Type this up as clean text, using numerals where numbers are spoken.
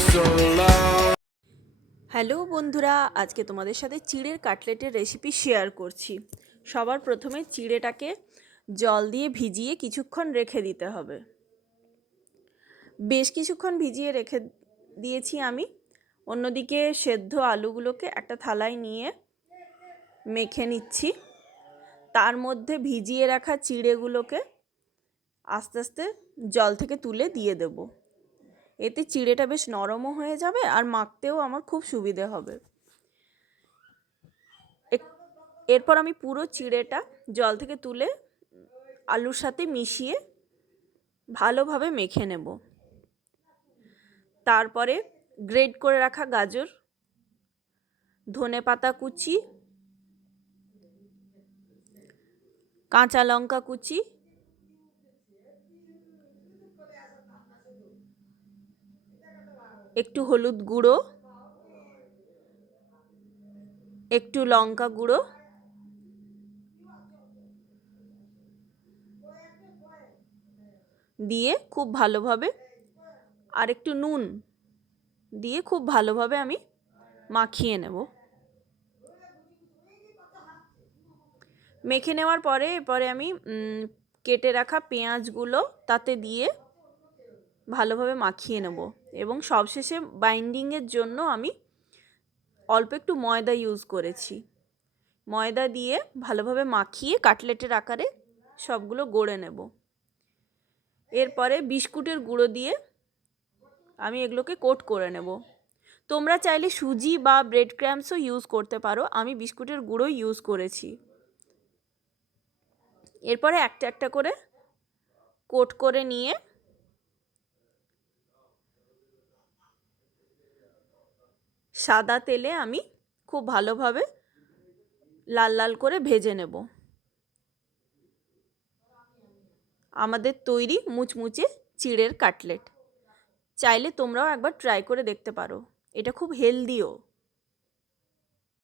so long. Hello বন্ধুরা, আজকে তোমাদের সাথে চিড়ের কাটলেটের রেসিপি শেয়ার করছি। সবার প্রথমে চিড়েটাকে জল দিয়ে ভিজিয়ে কিছুক্ষণ রেখে দিতে হবে। বেশ কিছুক্ষণ ভিজিয়ে রেখে দিয়েছি আমি। অন্যদিকে সেদ্ধ আলুগুলোকে একটা থালায় নিয়ে মেখে নিচ্ছি। তার মধ্যে ভিজিয়ে রাখা চিড়েগুলোকে আস্তে আস্তে জল থেকে তুলে দিয়ে দেব। এতে চিড়েটা বেশ নরমও হয়ে যাবে আর মাখতেও আমার খুব সুবিধে হবে। এরপর আমি পুরো চিড়েটা জল থেকে তুলে আলুর সাথে মিশিয়ে ভালোভাবে মেখে নেব। তারপরে গ্রেট করে রাখা গাজর, ধনেপাতা কুচি, কাঁচা লঙ্কা কুচি, একটু হলুদ গুঁড়ো, একটু লঙ্কা গুঁড়ো দিয়ে খুব ভালোভাবে, আর একটু নুন দিয়ে খুব ভালোভাবে আমি মাখিয়ে নেব। মেখে নেওয়ার পরে আমি কেটে রাখা পেঁয়াজগুলো তাতে দিয়ে ভালোভাবে মাখিয়ে নেব এবং সবশেষে বাইন্ডিংয়ের জন্য আমি অল্প একটু ময়দা ইউজ করেছি। ময়দা দিয়ে ভালোভাবে মাখিয়ে কাটলেটের আকারে সবগুলো গড়ে নেব। এরপরে বিস্কুটের গুঁড়ো দিয়ে আমি এগুলোকে কোট করে নেব। তোমরা চাইলে সুজি বা ব্রেড ক্রাম্বসও ইউজ করতে পারো, আমি বিস্কুটের গুঁড়ো ইউজ করেছি। এরপরে একটা একটা করে কোট করে নিয়ে সাদা তেলে আমি খুব ভালোভাবে লাল লাল করে ভেজে নেব। আমাদের তৈরি মুচমুচে চিড়ের কাটলেট। চাইলে তোমরাও একবার ট্রাই করে দেখতে পারো, এটা খুব হেলদিও।